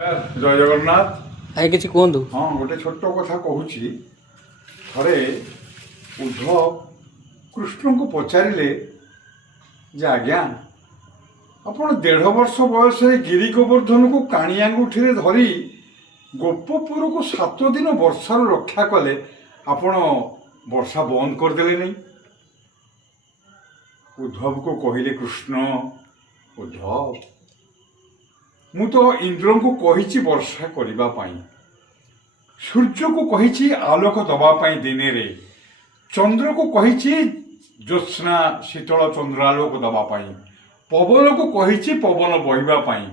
जय जगन्नाथ। आगे किसी कहतु। हाँ गोटे छोट कथा कहूँ थे उद्धव कृष्ण को पचारे जे आज्ञा आपण 1.5 वर्ष बयस गिरी गोवर्धन को काणी आंगुठी धरी गोपपुर को 7 दिन वर्षार रक्षा कले आपण वर्षा बंद करदे नहीं। उद्धव को कहले कृष्ण उद्धव मु तो इंद्र को कही वर्षा करने सूर्य को कही आलोक दवापाई दिन रे चंद्र को कही ज्योत्स्ना शीतल चंद्रालोक दवापाई पवन को कही पवन बहवाई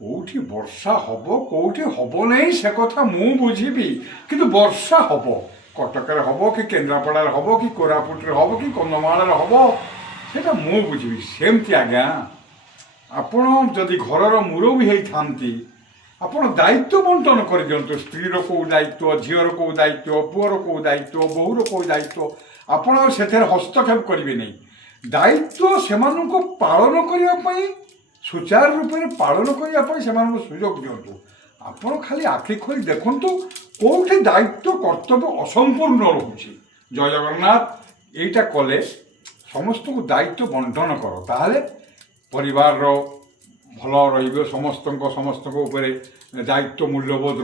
कौटी वर्षा हम कौटी हम नहीं से कथा मु बुझी किंतु वर्षा हम कटक हम कि केन्द्रापड़ा हम कि कोरापुट हम कि कंधमाल हम से मु बुझी सेमती आज्ञा आपण जदि घर मुरबी होता आपण दायित्व बंटन कर दिंतु स्त्री कौ दायित्व झीर कौ दायित्व पुअर कौ दायित्व बोहूर कौ दायित्व आपण से हस्तक्षेप करेंगे नहीं दायित्व से पालन करने सुचारू रूप से पालन करने से सुजोग दिंतु आपण खाली आखि खोली देखु कौटी दायित्व कर्तव्य असंपूर्ण रोचे। जय जगन्नाथ यहीटा कले समस्त को दायित्व बंटन कर ताहले परिवार भल रमस्त समस्त दायित्व मूल्यबोध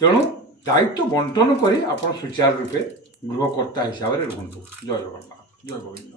तेणु दायित्व बंटन कर सुचारू रूपे गृहकर्ता हिसाब से रुहतु। जय जगन्नाथ जय गोविंद।